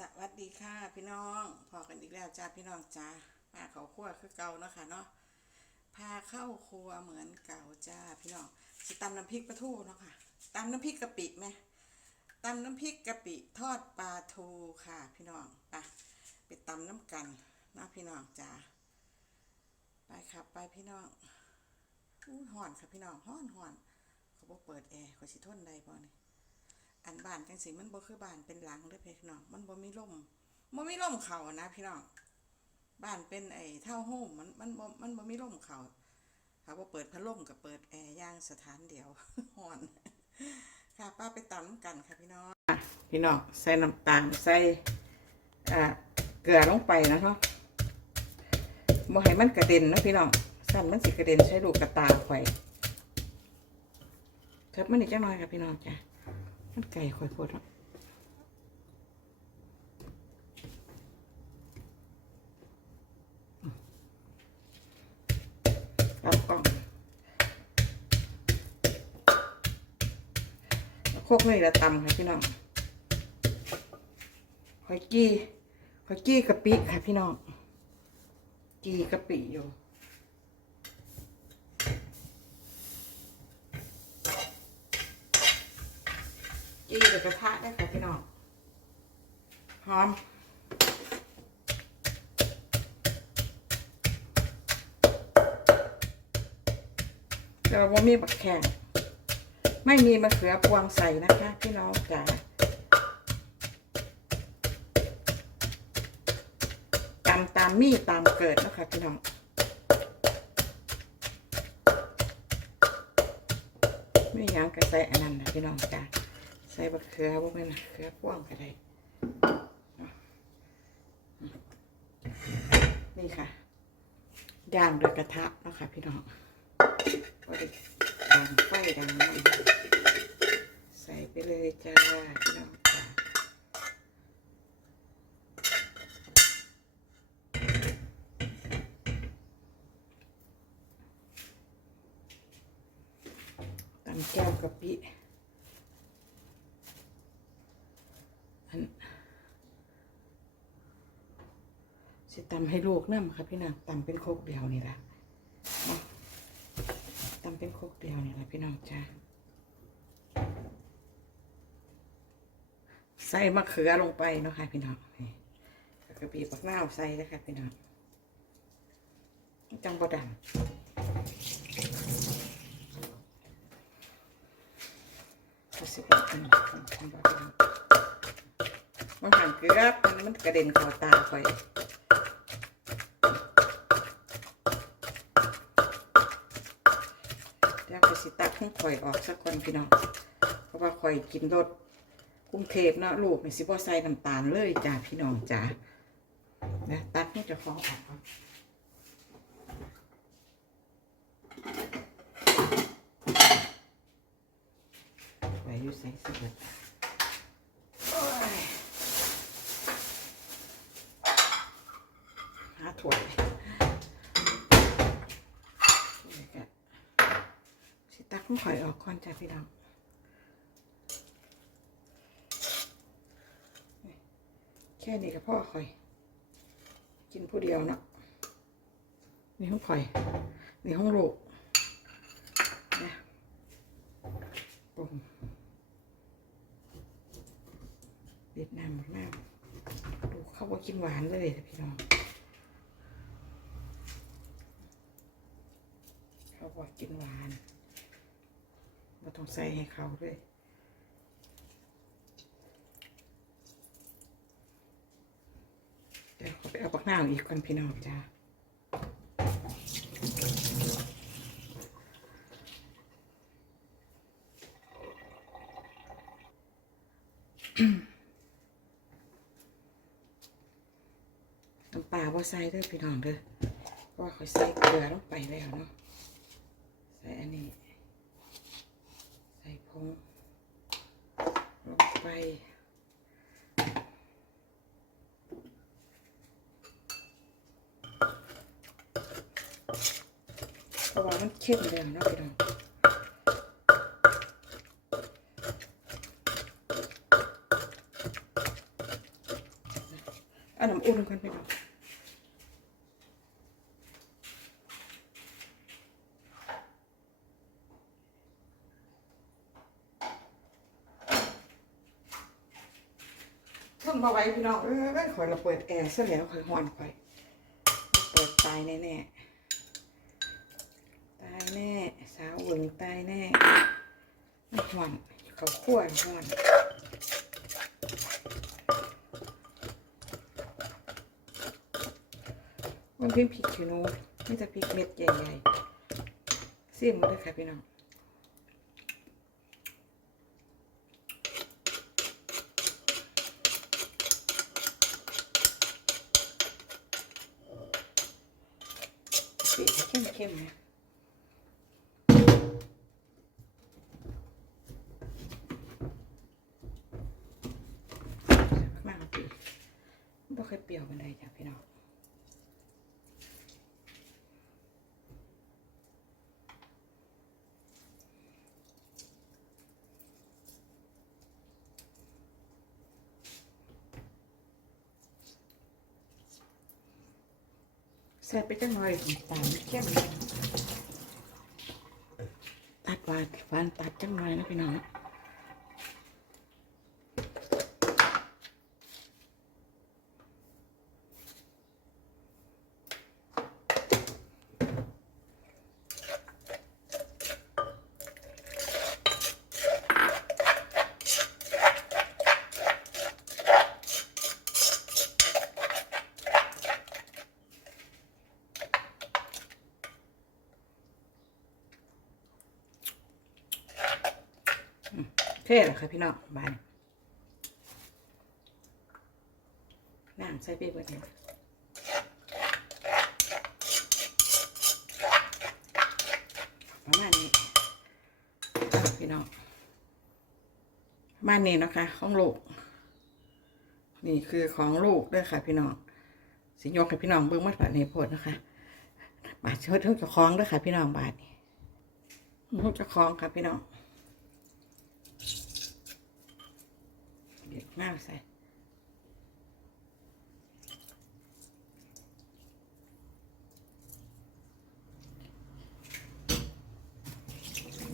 สวัสดีค่ะพี่น้องพอกันอีกแล้วจ้าพี่น้องจ้าพาเขาครัวคือเก่าเนาะค่ะเนาะพาเข้าครัวเหมือนเก่าจ้าพี่น้องสิตำน้ำพริกปลาทูเนาะค่ะตำน้ำพริกกะปิไหมตำน้ำพริกกะปิทอดปลาทูค่ะพี่น้องไปไปตำน้ำกันนะพี่น้องจ้าไปค่ะไปพี่น้องอู้ห่อนค่ะพี่น้องห่อนห่อนเขาบอกเปิดแอร์เขาสิทนได้บ่เนี่ อันบ้านจังสิมันบ่คือบ้านเป็นหลังเด้อพี่น้อง มันบ่มีลมบ่มีลมเขานะพี่น้อง บ้านเป็นไอ้เท่าโฮมมันมันบ่มันบ่มีลมเขาถ้าบ่าเปิดพัดลมก็เปิดแอร์ย่างสถานเดียวฮ้อน ค่ะป้าไปตำกันค่ะพี่น้อง พี่น้องใส่น้ำตาลใส่เกลือลงไปนะคะบ่ให้มันกระเด็นนะพี่น้องสั่นมันสิกระเด็นใช้ลูกกระตาข่อยเทิบมันอีกจังหน่อยค่ะพี่น้องจ้ะ มันไก่ข่อยโพดเอากล่องโคกนี่ละตำค่ะพี่น้องข่อยกี้ข่อยกี้กะปิค่ะพี่น้องจีกะปิอยู่ จีกับกระทะได้ค่ะพี่น้องหอมเราว่ามีบักแข่งไม่มีมะเขือพวงใส่นะคะ พี่น้องจ๋าตามตามมีตามเกิดนะคะพี่น้องไม่อยังกระใสอันนั้นนะพี่น้องจ้า ใส่บักเขือพวกนั้นนะเขือพ่วงก็ได้นี่ค่ะย่างด้วยกระทะนะคะพี่น้องก็ได้ดังไฟดังใส่ไปเลยจ้าพี่น้องจ้าตำแก้วกะปิอันสิตำให้ลูกน้ำค่ะพี่น้องตำเป็นโคกเดียวนี่แหละนะตำเป็นโคกเดียวนี่แหละพี่น้องจ้าใส่มะเขือลงไปเนาะค่ะพี่น้องนี่กะปิปักหน้าใส่แล้วค่ะพี่น้องจังบดังรู้สึกว่ามันมันบ่ดีมันหันเกลือมันมันกระเด็นเข้าตาไปเดี๋ยวไปสิตัก ของข่อยออกสักคนพี่น้องเพราะว่าข่อยกินรสกรุงเทพเนาะลูกนี่สิบอใส่น้ำตาลเลยจ้าพี่น้องจ้านะตัดนี่จะฟ้องออกไว้อยู่ใส่สิเบิดโอ้ยหาถ้วยนี่ก็สิ ตักของข่อยออกก่อนจ้าพี่น้องแค่นี้กับพ่อคอย กินผู้เดียวเนาะนี่ห้องคอยนี่ห้องลูกนะปุ่มเวียดนามหมดแล้วดูเขาว่ากินหวานเลยนะพี่น้องเขาว่ากินหวาน ต้องใส่ให้เขาด้วยเดี๋ยวเขาไปเอาปักหน้าอีกคนพี่น้องจ้าน้ำปลาว่าใส่เด้อพี่น้องเด้อเพราะว่าเขาใส่เกลือลงไปแล้วเนาะ ใส่อันนี้ ใส่ผงลง ไปเพราะว่ามันเข้มแล้วนะพี่น้องอุ่นกันไปก่อน ทนมาไหว้พี่น้องเอ้ยข่อยเราเปิดแอร์ซะแล้วข่อยหอนข่อยเปิดตายแน่ๆตายแน่ สาวเวิงตายแน่หอนเขาขั้วหอนมันเป็นพริกขี้หนูไม่จะพริกเม็ดใหญ่ๆเสี่ยมมาเลยค่ะพี่น้อง สีเข้มๆนะมากปีบ่เคยเปรี้ยวกันได้จ้ะพี่น้อง ใส่ไปจังหน่อยตามเข้มตัดวานหวานตัดจังหน่อยนะพี่น้องโอ เคเหรอคะพี่น้องบานน้ำใส่ไปเบิดเนี่ยประมาณนี้พี่น้องประมาณนี้นะคะ ของลูก นี่คือของลูกด้วยค่ะ พี่น้องสิยกให้พี่น้องเบิ้งมัดแบบนี้โพดนะคะ บาทเชิดเท่าจะคล้องด้วยค่ะ พี่น้องบาทนี่เท่าจะคล้องค่ะพี่น้อง เด็ดมากใส่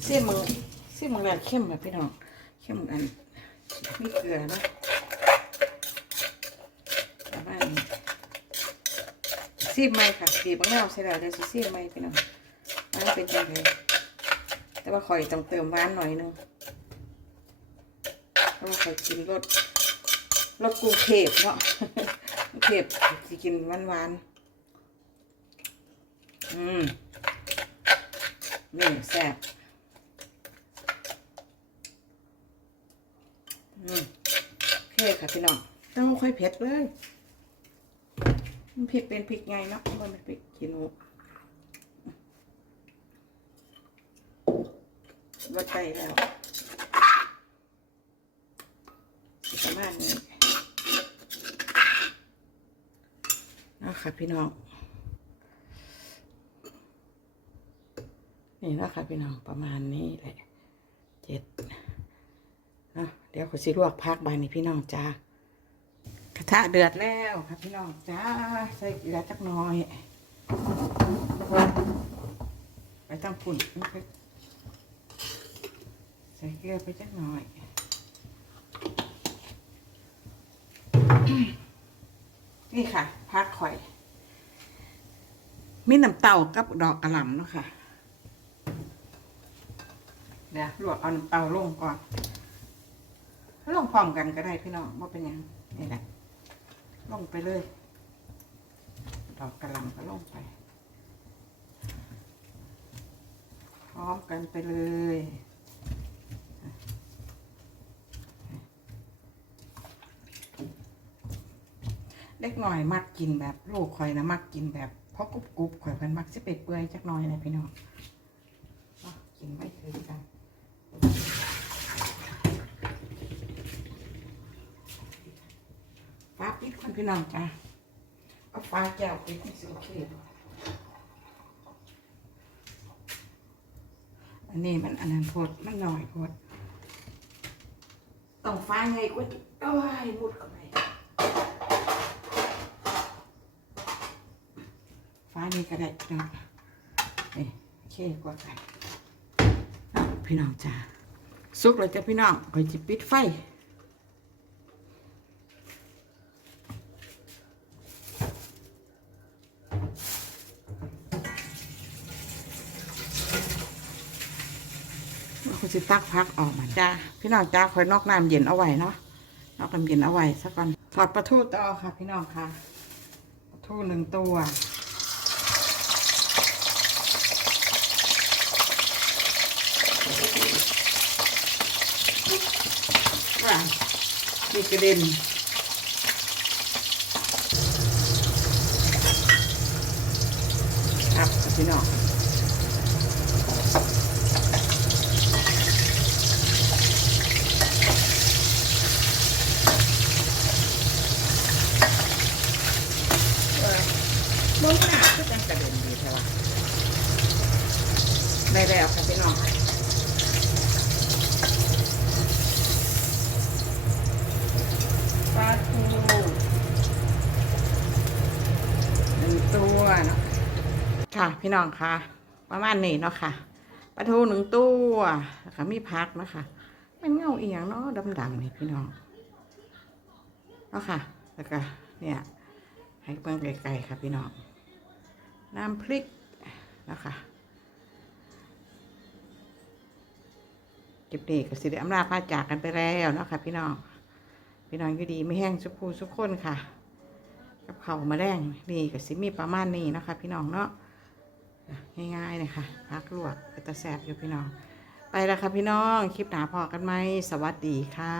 เส้นมึงเส้นมึงแบบเข้มแบบพี่น้องเข้มอันมีเกลือนะประมาณนี้ซีบไหมค่ะสีบางเงาใส่แล้วเดี๋ยวสิซีบไหมพี่น้องมันเป็นยังไงแต่ว่าข่อยต้องเติมหวานหน่อยนึง เพราะว่าเคยกินรสรสกรุงเทพเนาะกรุงเทพสิกินหวานหวานๆอืมนี่แซ่บอืมโอเคค่ะพี่น้องต้องค่อยเผ็ดเลยมันพริกเป็นพริกไงเนาะมันเป็นพริกขี้หนูรสใจแล้ว ประ มาณนี้นะคะพี่น้อง นี่นะคะพี่น้องประมาณนี้แหละเจ็ดนะเดี๋ยวขอสิลวกพักบานนี้พี่น้องจ้ากระทะเดือดแล้วค่ะพี่น้องจ้าใส่เกลือจักหน่อย ไปตั้งฝุ่นใส่เกลือไปจักหน่อย นี่ค่ะพักข่อย มีน้ำเต้ากับดอกกระหล่ำเนาะค่ะ เดี๋ยวลวกเอาน้ำเต้าลงก่อนลงพร้อมกันก็ได้พี่น้องว่าเป็นยังนี่แหละลงไปเลย ดอกกระหล่ำก็ลงไป พร้อมกันไปเลย เล็กหน่อยมักกินแบบลูกข่อยนะมักกินแบบเพราะกรุบกรุบข่อยเพิ่นมักสิเป็ดเปื่อยจักหน่อยนะพี่น้องกินไม่ถือกันฟ้าปิดคนพี่น้องจ้ะเอาฟ้าแก้วปิดนี่สิโอเคอันนี้มันอันนั้นโพดมันหน่อยโพดต้องฟ้าไงกว่าโอ้ยมุดเข้าไปานี่ก็ได้พี่น้องนี่โอเคกว่ากันพี่น้องจ้าสุกแล้วจ้ะพี่น้องคอยจิปิดไฟคุณสิตักพักออกมาจ้าพี่น้องจ้าคอยนอกน้ำเย็นเอาไว้เนาะนอกน้ำเย็นเอาไว้สักก่อนถอดปลาทูต่อค่ะ พี่น้องค่ะปลาทูหนึ่งตัวว่ามี กระเด็นครับพี่น้องมึงหนาคือจังกระเด็นดีใช่ปะได้แล้วค่ะพี่น้องปลาทูหนึ่งตัวเนาะค่ะ พี่น้องค่ะประมาณนี้เนาะค่ะปลาทูหนึ่งตัวแล้วก็มีพักเนาะคะมันเงาเอียงเนาะดำๆนี่พี่น้องเนาะค่ะแล้วก็เนี่ยให้เบิ่งไกลๆค่ะพี่น้องน้ำพริกนะคะเก็บเด็กก็สิได้อำลาพาจากกันไปแล้วเนาะค่ะพี่น้องพี่น้องอยู่ดีไม่แห้งสุภูสุกคนค่ะ กับเขามาแดงนี่ก็สิมีประมาณนี้นะคะพี่น้องเนาะ ง่ายๆเลยค่ะพักลวกเป็นตะแสบอยู่พี่น้อง ไปแล้วค่ะพี่น้อง คลิปหนาพอกันไหม สวัสดีค่ะ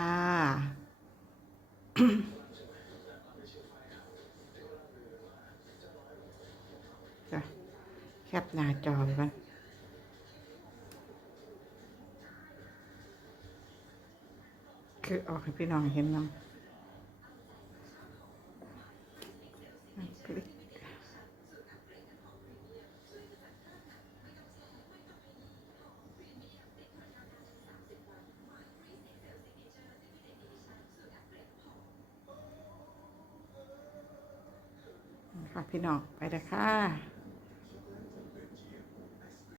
แคปหน้าจอไปก่อนคือออกให้พี่น้องเห็นนำน้ำพริกค่ะ พี่น้องไปเลยค่ะ